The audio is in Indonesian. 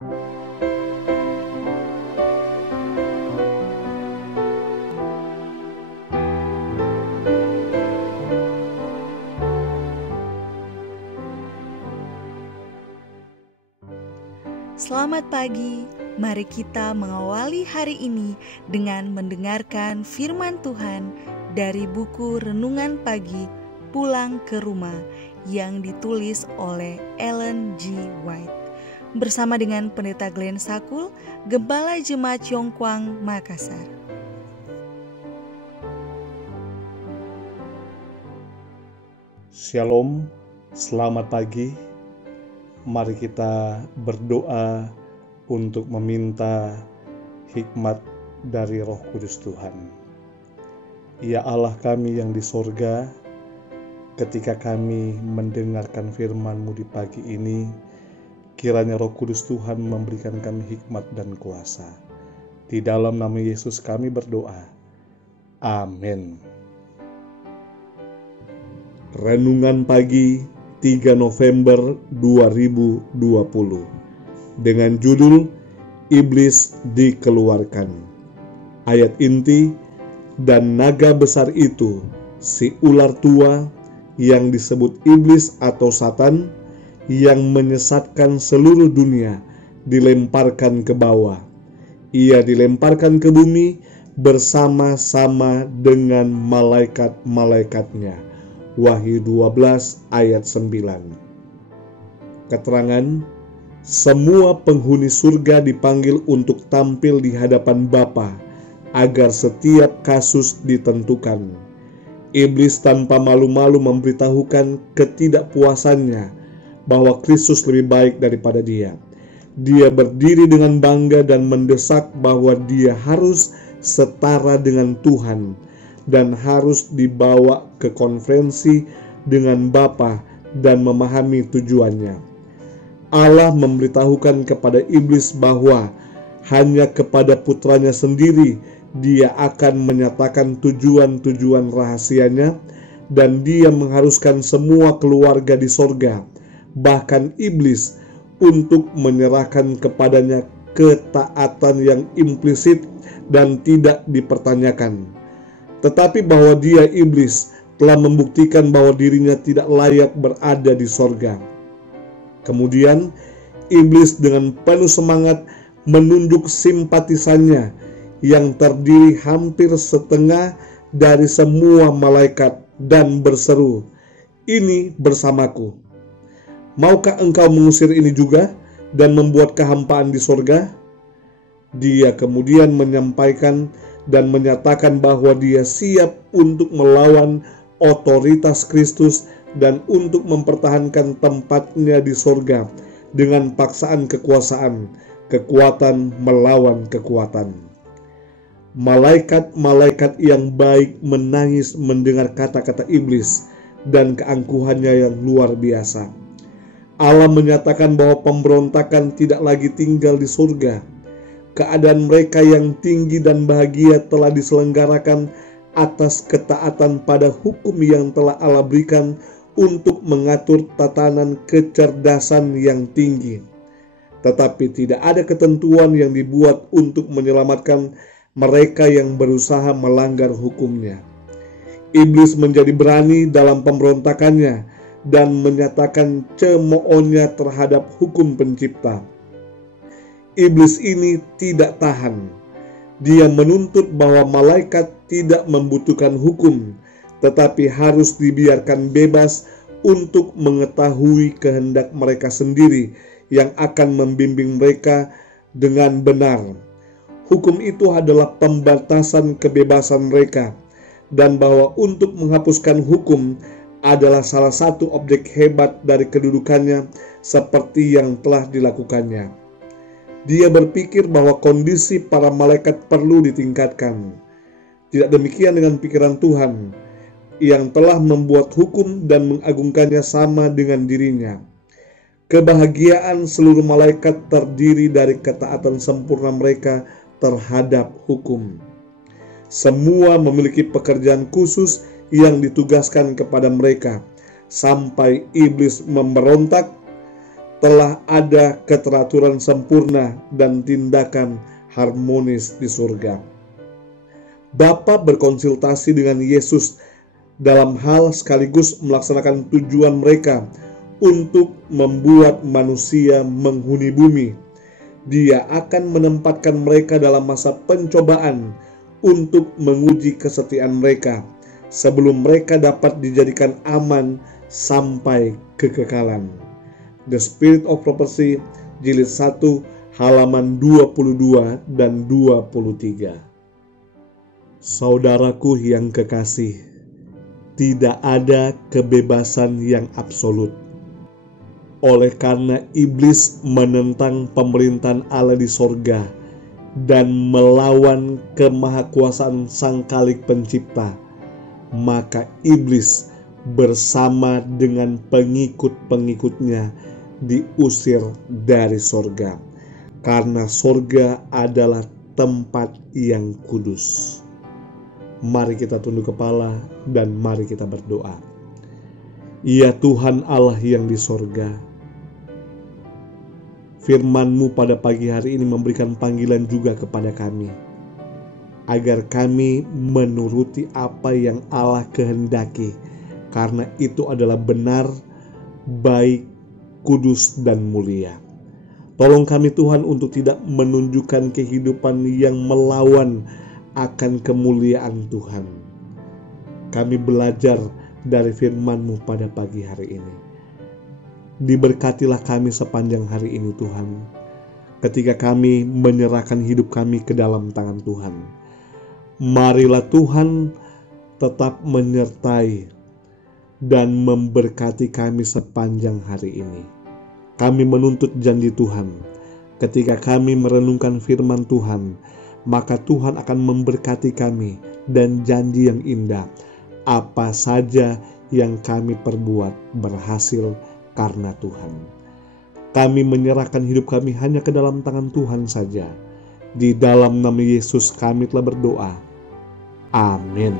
Selamat pagi, mari kita mengawali hari ini dengan mendengarkan firman Tuhan dari buku Renungan Pagi Pulang ke Rumah yang ditulis oleh Ellen G. White. Bersama dengan Pendeta Glenn Sakul, Gembala Jemaat Yongkwang, Makassar. Shalom, selamat pagi. Mari kita berdoa untuk meminta hikmat dari Roh Kudus Tuhan. Ya Allah kami yang di sorga, ketika kami mendengarkan firman-Mu di pagi ini, kiranya Roh Kudus Tuhan memberikan kami hikmat dan kuasa. Di dalam nama Yesus kami berdoa. Amin. Renungan pagi 3 November 2020 dengan judul Iblis Dikeluarkan. Ayat inti, dan naga besar itu, si ular tua yang disebut iblis atau Satan, yang menyesatkan seluruh dunia, dilemparkan ke bawah. Ia dilemparkan ke bumi bersama-sama dengan malaikat-malaikatnya. Wahyu 12 ayat 9. Keterangan, semua penghuni surga dipanggil untuk tampil di hadapan Bapa agar setiap kasus ditentukan. Iblis tanpa malu-malu memberitahukan ketidakpuasannya bahwa Kristus lebih baik daripada dia. Dia berdiri dengan bangga dan mendesak bahwa dia harus setara dengan Tuhan dan harus dibawa ke konferensi dengan Bapa dan memahami tujuannya. Allah memberitahukan kepada iblis bahwa hanya kepada putranya sendiri dia akan menyatakan tujuan-tujuan rahasianya, dan dia mengharuskan semua keluarga di sorga, bahkan iblis, untuk menyerahkan kepadanya ketaatan yang implisit dan tidak dipertanyakan. Tetapi bahwa dia, iblis, telah membuktikan bahwa dirinya tidak layak berada di sorga. Kemudian, iblis dengan penuh semangat menunjuk simpatisannya yang terdiri hampir setengah dari semua malaikat dan berseru, "Ini bersamaku. Maukah engkau mengusir ini juga dan membuat kehampaan di sorga?" Dia kemudian menyampaikan dan menyatakan bahwa dia siap untuk melawan otoritas Kristus dan untuk mempertahankan tempatnya di sorga dengan paksaan kekuasaan, kekuatan melawan kekuatan. Malaikat-malaikat yang baik menangis mendengar kata-kata iblis dan keangkuhannya yang luar biasa. Allah menyatakan bahwa pemberontakan tidak lagi tinggal di surga. Keadaan mereka yang tinggi dan bahagia telah diselenggarakan atas ketaatan pada hukum yang telah Allah berikan untuk mengatur tatanan kecerdasan yang tinggi. Tetapi tidak ada ketentuan yang dibuat untuk menyelamatkan mereka yang berusaha melanggar hukumnya. Iblis menjadi berani dalam pemberontakannya dan menyatakan cemoohnya terhadap hukum pencipta. Iblis ini tidak tahan. Dia menuntut bahwa malaikat tidak membutuhkan hukum, tetapi harus dibiarkan bebas untuk mengetahui kehendak mereka sendiri yang akan membimbing mereka dengan benar. Hukum itu adalah pembatasan kebebasan mereka, dan bahwa untuk menghapuskan hukum adalah salah satu objek hebat dari kedudukannya seperti yang telah dilakukannya. Dia berpikir bahwa kondisi para malaikat perlu ditingkatkan. Tidak demikian dengan pikiran Tuhan yang telah membuat hukum dan mengagungkannya sama dengan dirinya. Kebahagiaan seluruh malaikat terdiri dari ketaatan sempurna mereka terhadap hukum. Semua memiliki pekerjaan khusus yang ditugaskan kepada mereka, sampai iblis memberontak. telah ada keteraturan sempurna dan tindakan harmonis di surga. Bapa berkonsultasi dengan Yesus dalam hal sekaligus melaksanakan tujuan mereka untuk membuat manusia menghuni bumi. Dia akan menempatkan mereka dalam masa pencobaan untuk menguji kesetiaan mereka sebelum mereka dapat dijadikan aman sampai kekekalan. The Spirit of Prophecy, jilid 1, halaman 22 dan 23. Saudaraku yang kekasih, tidak ada kebebasan yang absolut. Oleh karena iblis menentang pemerintahan Allah di sorga dan melawan kemahakuasaan Sang Khalik Pencipta, maka iblis bersama dengan pengikut-pengikutnya diusir dari sorga, karena sorga adalah tempat yang kudus. Mari kita tunduk kepala dan mari kita berdoa. Ya Tuhan Allah yang di sorga, firman-Mu pada pagi hari ini memberikan panggilan juga kepada kami, agar kami menuruti apa yang Allah kehendaki, karena itu adalah benar, baik, kudus, dan mulia. Tolong kami Tuhan untuk tidak menunjukkan kehidupan yang melawan akan kemuliaan Tuhan. Kami belajar dari firman-Mu pada pagi hari ini. Diberkatilah kami sepanjang hari ini Tuhan, ketika kami menyerahkan hidup kami ke dalam tangan Tuhan. Marilah Tuhan tetap menyertai dan memberkati kami sepanjang hari ini. Kami menuntut janji Tuhan, ketika kami merenungkan firman Tuhan, maka Tuhan akan memberkati kami dan janji yang indah. Apa saja yang kami perbuat berhasil karena Tuhan. Kami menyerahkan hidup kami hanya ke dalam tangan Tuhan saja. Di dalam nama Yesus kami telah berdoa. Amin.